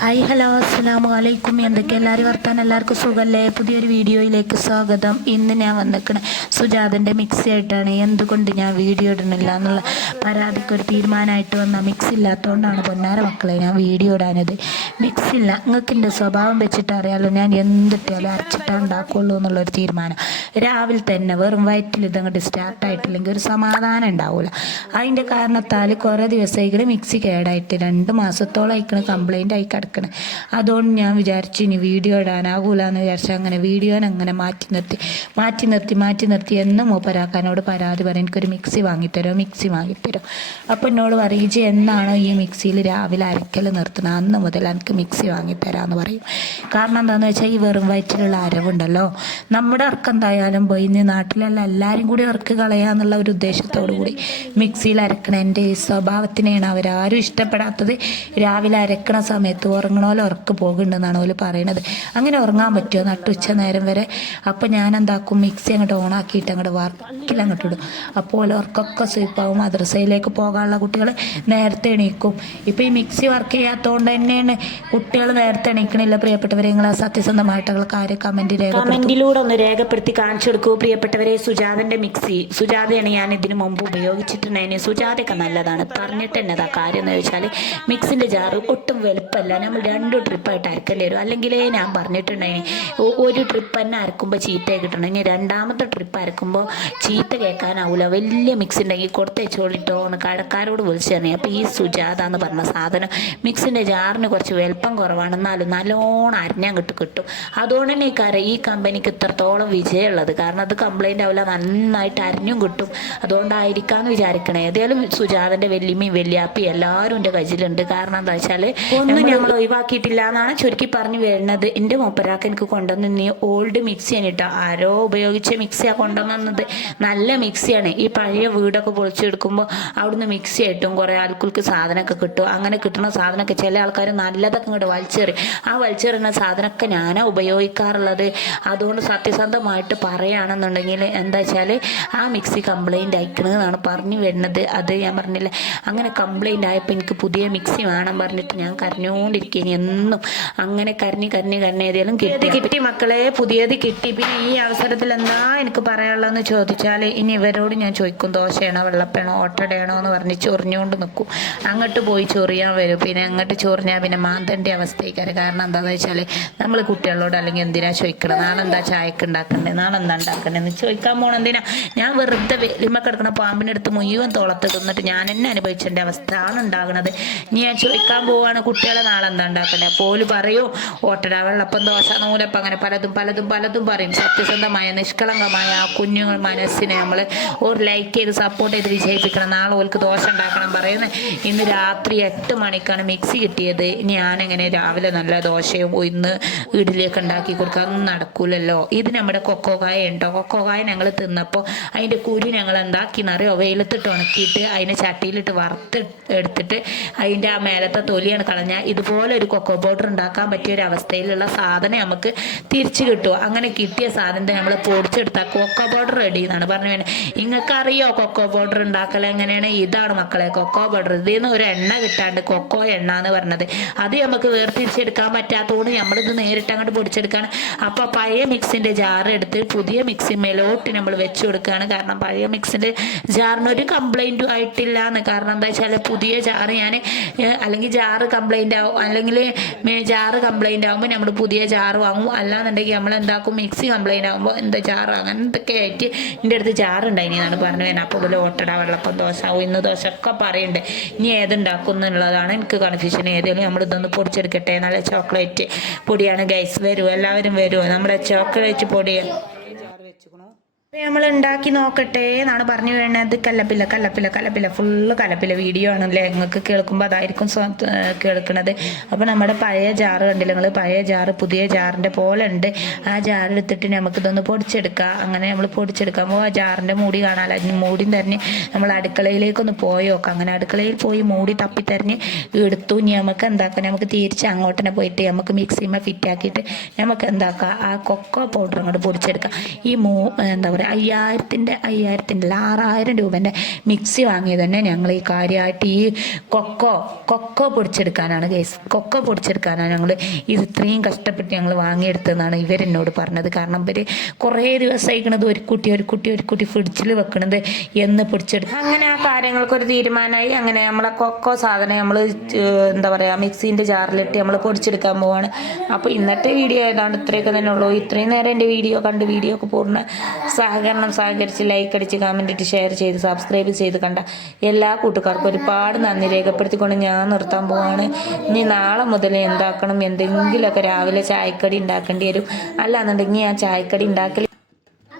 Hi hello അസ്സലാമു അലൈക്കും എന്തൊക്കെ എല്ലാവരും വർത്താൻ എല്ലാവർക്കും സുഖമല്ലേ പുതിയൊരു വീഡിയോയിലേക്ക് സ്വാഗതം. ഇന്ന് ഞാൻ വന്നിക്കണ സുജാതന്റെ മിക്സി ആയിട്ടാണ് എന്തുകൊണ്ട് ഞാൻ വീഡിയോ ഇടണില്ല എന്നുള്ള പരാതിക്ക് ഒരു തീരുമാനമായിട്ട് വന്ന മിക്സ് ഇല്ലാത്തതുകൊണ്ടാണ് പൊന്നാര മക്കളെ ഞാൻ വീഡിയോ ഇടാനത് മിക്സ് ഇല്ല നിങ്ങൾക്ക് എന്റെ സ്വഭാവം വെച്ചിട്ട് അറിയാമല്ലോ ഞാൻ എന്തിട്ടാലും അരച്ചിട്ടാ ഉണ്ടാക്കുള്ളൂ എന്നുള്ളൊരു തീരുമാനം. രാവിലെ തന്നെ വെറും വയറ്റിൽ ഇതങ്ങോട്ട് സ്റ്റാർട്ടായിട്ടില്ലെങ്കിൽ ഒരു സമാധാനം ഉണ്ടാവില്ല അതിന്റെ കാരണത്താൽ കുറേ ദിവസമായിക്കണ് മിക്സി കേടായിട്ട് രണ്ട് മാസത്തോളം അയക്കണ കംപ്ലൈന്റ് ആയി കിടക്കണം അതുകൊണ്ട് ഞാൻ വിചാരിച്ചു ഇനി വീഡിയോ ഇടാനാകൂല എന്ന് വിചാരിച്ചു. അങ്ങനെ വീഡിയോനെ അങ്ങനെ മാറ്റി നിർത്തി മാറ്റി നിർത്തി മാറ്റി നിർത്തി എന്നും മൂപ്പരാക്കാനോട് പരാതി പറയും. എനിക്കൊരു മിക്സി വാങ്ങിത്തരോ മിക്സി വാങ്ങിത്തരോ അപ്പോൾ എന്നോട് പറയും ജി എന്നാണോ ഈ മിക്സിയിൽ രാവിലെ അരക്കൽ നിർത്തണം അന്ന് മുതൽ എനിക്ക് മിക്സി വാങ്ങിത്തരാമെന്ന് പറയും. കാരണം എന്താണെന്ന് വെച്ചാൽ ഈ വെറും വയറ്റിലുള്ള അരവുണ്ടല്ലോ. നമ്മുടെ അർക്കെന്തായാലും പോയി. ഇനി നാട്ടിലുള്ള എല്ലാവരും കൂടി ഇറക്ക് കളയാന്നുള്ള ഒരു ഉദ്ദേശത്തോടു കൂടി മിക്സിയിൽ അരക്കണ എന്റെ ഈ സ്വഭാവത്തിനെയാണ് അവരാരും ഇഷ്ടപ്പെടാത്തത്. രാവിലെ അരക്കണ സമയത്ത് ഉറങ്ങണോലെ ഉറക്ക് പോകുന്നുണ്ടെന്നാണ് ഓൽ പറയണത്. അങ്ങനെ ഉറങ്ങാൻ പറ്റുമോ? നട്ടുച്ച നേരം വരെ. അപ്പോൾ ഞാൻ എന്താക്കും മിക്സി അങ്ങോട്ട് ഓണാക്കിയിട്ട് അങ്ങോട്ട് വർക്കിൽ അങ്ങോട്ട് ഇടും. അപ്പോൾ ഉറക്കൊക്കെ സ്വീപ്പാവും മദ്രസയിലേക്ക് പോകാനുള്ള കുട്ടികൾ നേരത്തെ എണീക്കും. ഇപ്പോൾ ഈ മിക്സി വർക്ക് ചെയ്യാത്തതുകൊണ്ട് തന്നെയാണ് കുട്ടികൾ നേരത്തെ എണീക്കണില്ല. പ്രിയപ്പെട്ടവരെ നിങ്ങൾ സത്യസന്ധമായിട്ടുള്ള കാര്യം കമന്റ് കമന്റിലൂടെ ഒന്ന് രേഖപ്പെടുത്തി കാണിച്ചു കൊടുക്കൂ. പ്രിയപ്പെട്ടവരെ സുജാതന്റെ മിക്സി. സുജാതയാണ് ഞാൻ ഇതിനു മുമ്പ് ഉപയോഗിച്ചിട്ടുണ്ടായിരുന്നു സുജാതയൊക്കെ നല്ലതാണ്. പറഞ്ഞിട്ട് എന്നതാ കാര്യം എന്ന് ചോദിച്ചാൽ മിക്സിന്റെ ജാറ് ഒട്ടും വലുപ്പമല്ല നമ്മൾ രണ്ട് ട്രിപ്പായിട്ട് അരക്കേണ്ടി വരും. അല്ലെങ്കിൽ ഞാൻ പറഞ്ഞിട്ടുണ്ടെങ്കിൽ ഒരു ട്രിപ്പ് തന്നെ അരക്കുമ്പോൾ ചീത്ത കിട്ടണം. ഇനി രണ്ടാമത്തെ ട്രിപ്പ് അരക്കുമ്പോൾ ചീത്ത കേൾക്കാനാവില്ല വലിയ മിക്സ് ഉണ്ടെങ്കിൽ കൊടുത്തേച്ചോളിട്ടോ എന്ന് കടക്കാരോട് വിളിച്ചു തന്നെ അപ്പോൾ ഈ സുജാത എന്ന് പറഞ്ഞ സാധനം മിക്സിന്റെ ജാറിന് കുറച്ച് വലുപ്പം കുറവാണ്. എന്നാലും നല്ലോണം അരഞ്ഞാൻ കിട്ടും കിട്ടും. അതുകൊണ്ട് തന്നെ ഈ ഈ കമ്പനിക്ക് ഇത്രത്തോളം വിജയമുള്ളത്. കാരണം അത് കംപ്ലൈന്റ് ആവില്ല നന്നായിട്ട് അരിഞ്ഞും കിട്ടും. അതുകൊണ്ടായിരിക്കാന്ന് വിചാരിക്കണേ. ഏതായാലും സുജാതന്റെ വല്യമ്മയും വല്യാപ്പി എല്ലാവരും എന്റെ കയ്യിലുണ്ട്. കാരണം എന്താ വെച്ചാൽ ഒന്നും ഞങ്ങൾ ഒഴിവാക്കിയിട്ടില്ല എന്നാണ് ചുരുക്കി പറഞ്ഞു വരുന്നത്. എന്റെ മൂപ്പരാക്ക് എനിക്ക് കൊണ്ടുവന്ന് നീ ഓൾഡ് മിക്സിയാണ് കേട്ടോ. ആരോ ഉപയോഗിച്ച മിക്സിയാണ് കൊണ്ടുവന്നത്. നല്ല മിക്സിയാണ് ഈ പഴയ വീടൊക്കെ പൊളിച്ചെടുക്കുമ്പോൾ അവിടുന്ന് മിക്സി ആയിട്ടും കുറേ ആൾക്കാർക്ക് സാധനമൊക്കെ കിട്ടും. അങ്ങനെ കിട്ടുന്ന സാധനമൊക്കെ ചില ആൾക്കാർ നല്ലതൊക്കെ ഇങ്ങോട്ട് വലിച്ചെറി. ആ വലിച്ചെറിയുന്ന സാധനമൊക്കെ ഞാനാണ് ഉപയോഗിക്കാറുള്ളത്. അതുകൊണ്ട് സത്യസന്ധമായിട്ട് പറയുകയാണെന്നുണ്ടെങ്കിൽ എന്താ വെച്ചാൽ ആ മിക്സി കംപ്ലൈന്റ് അയക്കണമെന്നാണ് പറഞ്ഞു വരുന്നത്. അത് ഞാൻ പറഞ്ഞില്ല. അങ്ങനെ കംപ്ലൈന്റ് ആയപ്പോൾ എനിക്ക് പുതിയ മിക്സി വേണം പറഞ്ഞിട്ട് ഞാൻ കരഞ്ഞുകൊണ്ടിരിക്കുകയാണ് എന്നും. അങ്ങനെ കരഞ്ഞ് കരഞ്ഞ് കരഞ്ഞ് ഏതായാലും കിട്ടി. കിട്ടി മക്കളെ പുതിയത് കിട്ടി. പിന്നെ ഈ അവസരത്തിൽ എന്താ എനിക്ക് പറയാനുള്ളതെന്ന് ചോദിച്ചാൽ ഇനി ഇവരോട് ഞാൻ ചോദിക്കും ദോശയാണോ വെള്ളപ്പണോ ഓട്ടടയാണോ എന്ന് പറഞ്ഞ് ചൊറിഞ്ഞുകൊണ്ട് നിൽക്കും അങ്ങോട്ട് പോയി ചൊറിയാൻ വരും. പിന്നെ അങ്ങോട്ട് ചൊറിഞ്ഞാൽ പിന്നെ മാന്തന്റെ അവസ്ഥയ്ക്കാറ് കാരണം എന്താണെന്ന് വെച്ചാൽ നമ്മൾ കുട്ടികളോട് അല്ലെങ്കിൽ എന്തിനാ ചോദിക്കണം? നാളെ എന്താ ചായക്ക് ഉണ്ടാക്കണ്ടേ? നാളെ എന്താ ഉണ്ടാക്കണ്ടേ? എന്ന് ചോദിക്കാൻ പോകണം എന്തിനാ? ഞാൻ വെറുതെ വെലിമ കിടക്കണ പാമ്പിനെടുത്ത് മുഴുവൻ തോളത്ത് തിന്നിട്ട് ഞാൻ എന്നെ അനുഭവിച്ചതിന്റെ അവസ്ഥയാണ് ഉണ്ടാകുന്നത് ഇനി ഞാൻ ചോദിക്കാൻ പോവാണ് കുട്ടികളെ നാളെ എന്താ ഉണ്ടാക്കണ്ടേ പോൽ പറയൂ ഓട്ടട വെള്ളപ്പം ദോശ നൂലപ്പം അങ്ങനെ പലതും പലതും പലതും പറയും. സത്യസന്ധമായ നിഷ്കളങ്കമായ ആ കുഞ്ഞുങ്ങൾ മനസ്സിനെ നമ്മൾ ഒരു ലൈക്ക് ചെയ്ത് സപ്പോർട്ട് ചെയ്ത് വിജയിപ്പിക്കണം. നാളെ ഓൽക്ക് ദോശ ഉണ്ടാക്കണം പറയുന്നത്. ഇന്ന് രാത്രി എട്ട് മണിക്കാണ് മിക്സി കിട്ടിയത്. ഞാനെങ്ങനെ രാവിലെ നല്ല ദോശയും ഇന്ന് ഇഡ്ഡലിയൊക്കെ ഉണ്ടാക്കി കൊടുക്കുക അതൊന്നും നടക്കൂലല്ലോ. ഇത് നമ്മുടെ കൊക്കോകായ ഉണ്ടോ? കൊക്കോകായ ഞങ്ങൾ തിന്നപ്പോൾ അതിന്റെ കുരു ഞങ്ങൾ എന്താക്കിന്നറിയോ വെയിലത്തിട്ട് ഉണക്കിയിട്ട് അതിനെ ചട്ടിയിലിട്ട് വറുത്ത് എടുത്തിട്ട് അതിന്റെ ആ മേലത്തെ തൊലിയാണ് കളഞ്ഞാൽ ഇതുപോലെ ഒരു കൊക്കോ പൗഡർ ഉണ്ടാക്കാൻ പറ്റിയ ഒരു അവസ്ഥയിലുള്ള സാധനം നമുക്ക് തിരിച്ചു കിട്ടുമോ അങ്ങനെ കിട്ടിയ സാധനത്തെ നമ്മൾ പൊടിച്ചെടുത്താൽ കൊക്കോ പൗഡർ റെഡി എന്നാണ് പറഞ്ഞു വേണേ നിങ്ങൾക്കറിയോ കൊക്കോ പൗഡർ ഉണ്ടാക്കൽ എങ്ങനെയാണ്? ഇതാണ് മക്കളെ കൊക്കോ പൗഡർ ഇതിൽ നിന്ന് ഒരു എണ്ണ കിട്ടാണ്ട് കൊക്കോ എണ്ണ എന്ന് പറഞ്ഞത്. അത് നമുക്ക് വേർതിരിച്ചെടുക്കാൻ പറ്റാത്തതുകൊണ്ട് നമ്മളിത് നേരിട്ട് അങ്ങോട്ട് പൊടിച്ചെടുക്കുകയാണ് അപ്പോൾ പഴയ മിക്സിന്റെ ജാർ എടുത്ത് പുതിയ മിക്സി മേലോട്ട് നമ്മൾ വെച്ച് കൊടുക്കുകയാണ്. കാരണം പഴയ മിക്സിന്റെ ജാറിന് ഒരു കംപ്ലൈന്റും ആയിട്ടില്ല എന്ന്. കാരണം എന്താ വെച്ചാൽ പുതിയ ജാറ് ഞാൻ അല്ലെങ്കിൽ ജാറ് കംപ്ലൈന്റ് ആവും അല്ലെങ്കിൽ ജാറ് കംപ്ലൈന്റ് ആകുമ്പോൾ നമ്മൾ പുതിയ ജാറ് വാങ്ങും. അല്ലാന്നുണ്ടെങ്കിൽ നമ്മൾ എന്താക്കും മിക്സി കംപ്ലൈന്റ് ആകുമ്പോൾ എന്താ ജാറ് അങ്ങനത്തൊക്കെ ആയിട്ട്? എന്റെ അടുത്ത് ജാറ് ഉണ്ടായിനി എന്നാണ് പറഞ്ഞു വേണം അപ്പോൾ ഇതിൽ ഓട്ടട വെള്ളപ്പം ദോശ ഇന്ന് ദോശ ഒക്കെ പറയുന്നുണ്ട് ഇനി ഏതുണ്ടാക്കും എന്നുള്ളതാണ് എനിക്ക് കൺഫ്യൂഷൻ ഏതെങ്കിലും നമ്മൾ ഇതൊന്ന് പൊടിച്ചെടുക്കട്ടെ? നല്ല ചോക്ലേറ്റ് പൊടിയാണ്. ഗൈസ് വരുമോ എല്ലാവരും വരുമോ നമ്മുടെ ചോക്ലേറ്റ് പൊടി നമ്മൾ ഉണ്ടാക്കി നോക്കട്ടെ എന്നാണ് പറഞ്ഞു വരുന്നത്. കല്ലപ്പില്ല കല്ലപ്പില്ല കല്ലപ്പില്ല ഫുള്ള് കല്ലപ്പില്ല വീഡിയോ ആണല്ലേ? നിങ്ങൾക്ക് കേൾക്കുമ്പോൾ അതായിരിക്കും കേൾക്കുന്നത് അപ്പോൾ നമ്മുടെ പഴയ ജാറ് കണ്ടില്ല നിങ്ങൾ പഴയ ജാറ് പുതിയ ജാറിന്റെ പോലെ ഉണ്ട്. ആ എടുത്തിട്ട് നമുക്കിതൊന്ന് പൊടിച്ചെടുക്കാം. അങ്ങനെ നമ്മൾ പൊടിച്ചെടുക്കുമ്പോൾ ആ ജാറിന്റെ മൂടി അതിന് മൂടിയും തെരഞ്ഞ് നമ്മൾ അടുക്കളയിലേക്കൊന്ന് പോയി നോക്കാം. അങ്ങനെ അടുക്കളയിൽ പോയി മൂടി തപ്പി തരഞ്ഞ് എടുത്തു. ഇനി നമുക്ക് എന്താക്കാം? നമുക്ക് തിരിച്ച് അങ്ങോട്ട് തന്നെ പോയിട്ട് നമുക്ക് മിക്സിമ ഫിറ്റ് ആക്കിയിട്ട് നമുക്ക് എന്താക്കാം? ആ കൊക്കോ പൗഡർ അങ്ങോട്ട് പൊടിച്ചെടുക്കാം. ഈ മൂ എന്താ പറയുക അയ്യായിരത്തിന്റെ അയ്യായിരത്തിന്റെ അല്ല ആറായിരം രൂപേന്റെ മിക്സി വാങ്ങിയത് തന്നെ ഞങ്ങൾ ഈ കാര്യമായിട്ട് ഈ കൊക്കോ കൊക്കോ പൊടിച്ചെടുക്കാനാണ് കേസ് കൊക്കോ പൊടിച്ചെടുക്കാനാണ് ഞങ്ങൾ ഇത് ഇത്രയും കഷ്ടപ്പെട്ട് ഞങ്ങൾ വാങ്ങിയെടുത്തതെന്നാണ് ഇവരെന്നോട് പറഞ്ഞത്. കാരണം ഇവർ കുറേ ദിവസമായിക്കണത് ഒരു കുട്ടി ഒരു കുട്ടി ഒരു കുട്ടി ഫ്രിഡ്ജിൽ വെക്കണത് എന്ന് പൊടിച്ചെടുക്കും അങ്ങനെ ആ കാര്യങ്ങൾക്കൊരു തീരുമാനമായി. അങ്ങനെ നമ്മളെ കൊക്കോ സാധനം നമ്മൾ എന്താ പറയുക മിക്സീന്റെ ജാറിലിട്ട് നമ്മൾ പൊടിച്ചെടുക്കാൻ പോവാണ്. അപ്പോൾ ഇന്നത്തെ വീഡിയോ ഏതാണ്ട് ഇത്രയൊക്കെ തന്നെ ഉള്ളൂ. ഇത്രയും നേരം എന്റെ വീഡിയോ കണ്ട് വീഡിയോ ഒക്കെ പൂർണ സഹകരണം സഹകരിച്ച് ലൈക്ക് അടിച്ച് കമന്റ് ഇട്ട് ഷെയർ ചെയ്ത് സബ്സ്ക്രൈബ് ചെയ്ത് കണ്ട എല്ലാ കൂട്ടുകാർക്കും ഒരുപാട് നന്ദി രേഖപ്പെടുത്തിക്കൊണ്ട് ഞാൻ നിർത്താൻ പോവാണ്. ഇനി നാളെ മുതൽ എന്താക്കണം? എന്തെങ്കിലുമൊക്കെ രാവിലെ ചായക്കടി ഉണ്ടാക്കേണ്ടി വരും. അല്ലാന്നുണ്ടെങ്കിൽ ഞാൻ ചായക്കടി ഉണ്ടാക്കൽ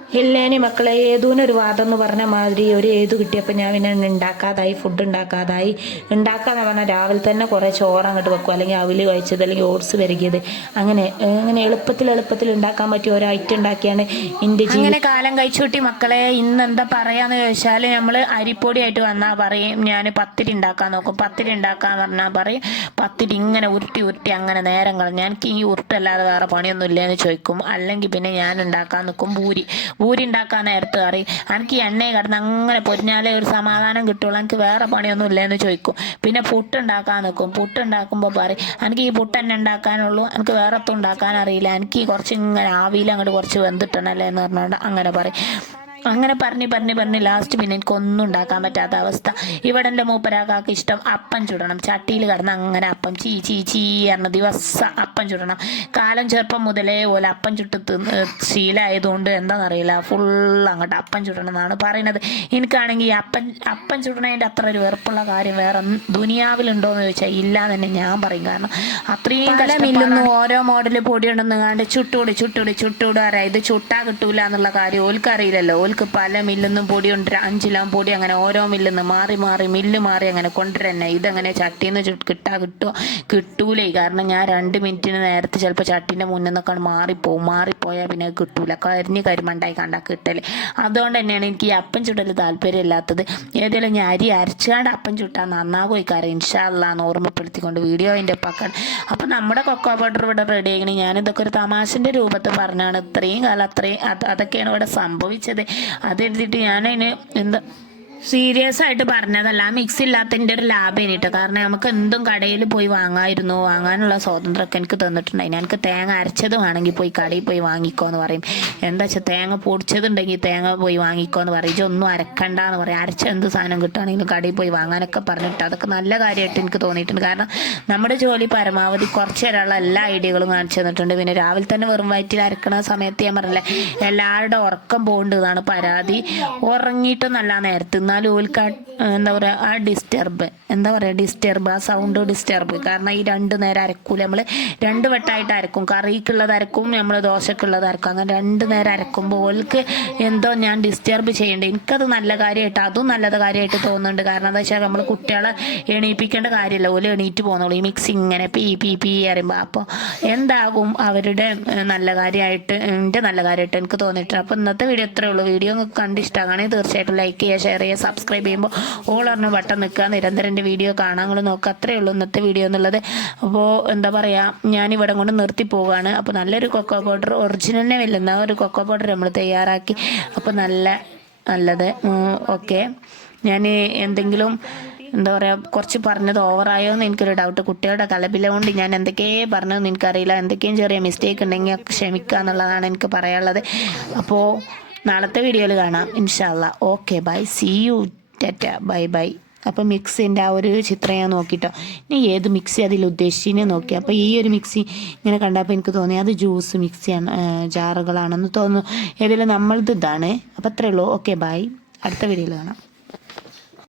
ഇല്ലേനി മക്കളെ ഏതൂനൊരു വാദം എന്ന് പറഞ്ഞ മാതിരി ഒരു ഏതു കിട്ടിയപ്പോൾ ഞാൻ പിന്നെ ഉണ്ടാക്കാതായി ഫുഡ് ഉണ്ടാക്കാതായി ഉണ്ടാക്കാന്ന് പറഞ്ഞാൽ രാവിലെ തന്നെ കുറേ ചോറ് അങ്ങോട്ട് വെക്കും. അല്ലെങ്കിൽ അവിൽ കഴിച്ചത് അല്ലെങ്കിൽ ഓട്സ് വരകിയത് അങ്ങനെ അങ്ങനെ എളുപ്പത്തിൽ എളുപ്പത്തിൽ ഉണ്ടാക്കാൻ പറ്റിയ ഒരു ഐറ്റം ഉണ്ടാക്കിയാണ് എന്റെ അങ്ങനെ കാലം കഴിച്ചുകൂട്ടി മക്കളെ ഇന്ന് എന്താ പറയാന്ന് ചോദിച്ചാൽ നമ്മൾ അരിപ്പൊടിയായിട്ട് വന്നാൽ പറയും ഞാൻ പത്തിരി ഉണ്ടാക്കാൻ നോക്കും. പത്തിരി ഉണ്ടാക്കാൻ പറഞ്ഞാൽ പറയും പത്തിരി ഇങ്ങനെ ഉരുട്ടി ഉരുട്ടി അങ്ങനെ നേരം കളഞ്ഞ് എനിക്ക് ഈ ഉരുട്ടല്ലാതെ വേറെ പണിയൊന്നും ഇല്ലയെന്ന് ചോദിക്കും. അല്ലെങ്കിൽ പിന്നെ ഞാൻ ഉണ്ടാക്കാൻ നിൽക്കും പൂരി. പൂരി ഉണ്ടാക്കാൻ നേരത്ത് കറി എനിക്ക് ഈ കടന്ന് അങ്ങനെ പൊരിഞ്ഞാലേ ഒരു സമാധാനം കിട്ടുള്ളൂ. എനിക്ക് വേറെ പണിയൊന്നും ഇല്ലയെന്ന് ചോദിക്കും. പിന്നെ പുട്ടുണ്ടാക്കാൻ നിൽക്കും പുട്ടുണ്ടാക്കുമ്പോൾ പറയും എനിക്ക് ഈ പുട്ട് തന്നെ ഉണ്ടാക്കാനുള്ളൂ. എനിക്ക് വേറെ ഒത്തും ഉണ്ടാക്കാൻ അറിയില്ല. എനിക്ക് കുറച്ച് ഇങ്ങനെ ആവിയിൽ അങ്ങോട്ട് കുറച്ച് വെന്തിട്ടണല്ലേ? എന്ന് പറഞ്ഞുകൊണ്ട് അങ്ങനെ പറയും. അങ്ങനെ പറഞ്ഞ് പറഞ്ഞ് പറഞ്ഞ് ലാസ്റ്റ് പിന്നെ എനിക്കൊന്നും ഉണ്ടാക്കാൻ പറ്റാത്ത അവസ്ഥ. ഇവിടെ എന്റെ മൂപ്പരാക്കാക്ക് ഇഷ്ടം അപ്പം ചുടണം. ചട്ടിയിൽ കിടന്ന് അങ്ങനെ അപ്പം ചീ ചീ ചീ പറഞ്ഞ ദിവസം അപ്പം ചുടണം. കാലം ചെറുപ്പം മുതലേ പോലെ അപ്പം ചുട്ട് ശീലമായതുകൊണ്ട് എന്താണെന്നറിയില്ല ഫുൾ അങ്ങോട്ട് അപ്പം ചുടണം എന്നാണ് പറയുന്നത് എനിക്കാണെങ്കിൽ ഈ അപ്പം അപ്പം ചുടണതിന്റെ അത്ര ഒരു വെറുപ്പുള്ള കാര്യം വേറെ ഒന്നും ദുനിയാവിലുണ്ടോ എന്ന് ചോദിച്ചാൽ ഇല്ല എന്ന് തന്നെ ഞാൻ പറയും. കാരണം അത്രയും കലമില്ലെന്ന് ഓരോ മോഡൽ പൊടി ഉണ്ടെന്ന് കണ്ട് ചുട്ടൂടി ചുട്ടൂടി ചുട്ടൂടി അറിയാം ഇത് ചുട്ടാ കിട്ടൂല എന്നുള്ള കാര്യം ഓൽക്ക് അറിയില്ലല്ലോ ഓൽക്ക് പല മില്ലിന്നും പൊടി കൊണ്ടുവരാം അഞ്ചിലാം പൊടി അങ്ങനെ ഓരോ മില്ലിന്ന് മാറി മാറി മില്ല് മാറി അങ്ങനെ കൊണ്ടുവരുന്നെ. ഇതങ്ങനെ ചട്ടിന്ന് ചുട്ട് കിട്ടാ കിട്ടുമോ കിട്ടൂലേ. കാരണം ഞാൻ രണ്ട് മിനിറ്റിന് നേരത്തെ ചിലപ്പോൾ ചട്ടീന്റെ മുന്നിൽ നിന്നൊക്കെ മാറിപ്പോവും. മാറിപ്പോയാൽ പിന്നെ കിട്ടൂല. കരിഞ്ഞ് കരിമണ്ടായി കണ്ടാൽ കിട്ടൽ. അതുകൊണ്ട് തന്നെയാണ് എനിക്ക് ഈ അപ്പം ചുടൽ താല്പര്യമില്ലാത്തത്. ഏതെങ്കിലും ഞാൻ അരി അരച്ചാണ്ട് അപ്പം ചുട്ടാൽ നന്നാകും ഇക്കാരം ഇൻഷാല്ലാന്ന് ഓർമ്മപ്പെടുത്തിക്കൊണ്ട് വീഡിയോ അതിന്റെ പക്കാൻ. അപ്പം നമ്മുടെ കൊക്കോ പൗഡർ ഇവിടെ റെഡി ആയിക്കണി. ഞാനിതൊക്കെ ഒരു തമാശന്റെ രൂപത്തിൽ പറഞ്ഞാണ്. ഇത്രയും കാലം അത്രയും അത് അതൊക്കെയാണ് ഇവിടെ സംഭവിച്ചത്. അതെടുത്തിട്ട് ഞാനതിന് എന്താ സീരിയസ് ആയിട്ട് പറഞ്ഞതല്ല. ആ മിക്സ് ഇല്ലാത്തതിന്റെ ഒരു ലാഭം കേട്ടോ കാരണം നമുക്ക് എന്തും കടയിൽ പോയി വാങ്ങായിരുന്നു. വാങ്ങാനുള്ള സ്വാതന്ത്ര്യമൊക്കെ എനിക്ക് തന്നിട്ടുണ്ടായി എനിക്ക് തേങ്ങ അരച്ചത് വേണമെങ്കിൽ പോയി കടയിൽ പോയി വാങ്ങിക്കോ എന്ന് പറയും. എന്താ വെച്ചാൽ തേങ്ങ പൊടിച്ചതുണ്ടെങ്കിൽ തേങ്ങ പോയി വാങ്ങിക്കോ എന്ന് പറയും. ഇതൊന്നും അരക്കണ്ട എന്ന് പറയും. അരച്ച എന്ത് സാധനം കിട്ടുകയാണെങ്കിലും കടയിൽ പോയി വാങ്ങാനൊക്കെ പറഞ്ഞിട്ട് അതൊക്കെ നല്ല കാര്യമായിട്ട് എനിക്ക് തോന്നിയിട്ടുണ്ട്. കാരണം നമ്മുടെ ജോലി പരമാവധി കുറച്ച് തരാനുള്ള എല്ലാ ഐഡിയകളും കാണിച്ചു തന്നിട്ടുണ്ട്. പിന്നെ രാവിലെ തന്നെ വെറും വയറ്റിൽ അരക്കണ സമയത്ത് ഞാൻ പറഞ്ഞില്ലേ എല്ലാവരുടെ ഉറക്കം പോകേണ്ടതാണ്. പരാതി ഉറങ്ങിയിട്ടൊന്നല്ല നേരത്ത്. എന്നാലും ഓൽക്ക് എന്താ പറയുക ആ ഡിസ്റ്റർബ് എന്താ പറയുക ഡിസ്റ്റർബ് ആ സൗണ്ട് ഡിസ്റ്റർബ് കാരണം ഈ രണ്ട് നേരം അരക്കൂല. നമ്മൾ രണ്ട് വട്ടമായിട്ട് അരക്കും. കറിക്കുള്ളത് അരക്കും നമ്മൾ ദോശക്കുള്ളത് അരക്കും അങ്ങനെ രണ്ട് നേരം അരക്കുമ്പോൾ ഓൽക്ക് എന്തോ ഞാൻ ഡിസ്റ്റർബ് ചെയ്യേണ്ടത് എനിക്കത് നല്ല കാര്യമായിട്ട് അതും നല്ലത് കാര്യമായിട്ട് തോന്നുന്നുണ്ട്. കാരണം എന്താ വെച്ചാൽ നമ്മൾ കുട്ടികളെ എണീപ്പിക്കേണ്ട കാര്യമില്ല ഓൽ എണീറ്റ് പോകുന്നുള്ളൂ ഈ മിക്സ് ഇങ്ങനെ പി പി പി അറിയുമ്പോൾ അപ്പോൾ എന്താകും അവരുടെ നല്ല കാര്യമായിട്ട് എന്റെ നല്ല കാര്യമായിട്ട് എനിക്ക് തോന്നിയിട്ടുണ്ട്. അപ്പോൾ ഇന്നത്തെ വീഡിയോ ഇത്രയേ ഉള്ളൂ. വീഡിയോ നിങ്ങൾക്ക് കണ്ട് ഇഷ്ടമാണെങ്കിൽ തീർച്ചയായിട്ടും ലൈക്ക് ചെയ്യുക ഷെയർ ചെയ്യുക സബ്സ്ക്രൈബ് ചെയ്യുമ്പോൾ ഓൾ പറഞ്ഞ വട്ടം നിൽക്കുക. നിരന്തരം എന്റെ വീഡിയോ കാണാൻ നിങ്ങൾ നോക്കുക. അത്രയേ ഉള്ളൂ ഇന്നത്തെ വീഡിയോ എന്നുള്ളത്. അപ്പോൾ എന്താ പറയുക ഞാൻ ഇവിടെ കൊണ്ട് നിർത്തി പോവുകയാണ് അപ്പോൾ നല്ലൊരു കൊക്കോ പൗഡർ ഒറിജിനലിനെ വെല്ലുന്ന ഒരു കൊക്കോ പൗഡർ നമ്മൾ തയ്യാറാക്കി. അപ്പോൾ നല്ല നല്ലത്. ഓക്കെ ഞാൻ എന്തെങ്കിലും എന്താ പറയുക കുറച്ച് പറഞ്ഞത് ഓവറായോ എന്ന് എനിക്കൊരു ഡൗട്ട് കുട്ടികളുടെ കലപില കൊണ്ട് ഞാൻ എന്തൊക്കെയേ പറഞ്ഞതെന്ന് എനിക്കറിയില്ല. എന്തൊക്കെയും ചെറിയ മിസ്റ്റേക്ക് ഉണ്ടെങ്കിൽ ക്ഷമിക്കുക എന്നുള്ളതാണ് എനിക്ക് പറയാനുള്ളത്. അപ്പോൾ നാളത്തെ വീഡിയോയിൽ കാണാം. ഇൻഷാല്ല ഓക്കെ ബൈ സി യു ടാറ്റ ബൈ ബൈ അപ്പോൾ മിക്സിന്റെ ആ ഒരു ചിത്രം ഞാൻ നോക്കിയിട്ടോ ഇനി ഏത് മിക്സി അതിൽ ഉദ്ദേശിച്ചിനെ നോക്കി. അപ്പോൾ ഈ ഒരു മിക്സി ഇങ്ങനെ കണ്ടപ്പോൾ എനിക്ക് തോന്നി അത് ജ്യൂസ് മിക്സിയാണ് ജാറുകളാണെന്ന് തോന്നുന്നു. ഏതെങ്കിലും നമ്മളത് ഇതാണ്. അപ്പോൾ അത്രേ ഉള്ളൂ. ഓക്കെ ബൈ അടുത്ത വീഡിയോയിൽ കാണാം.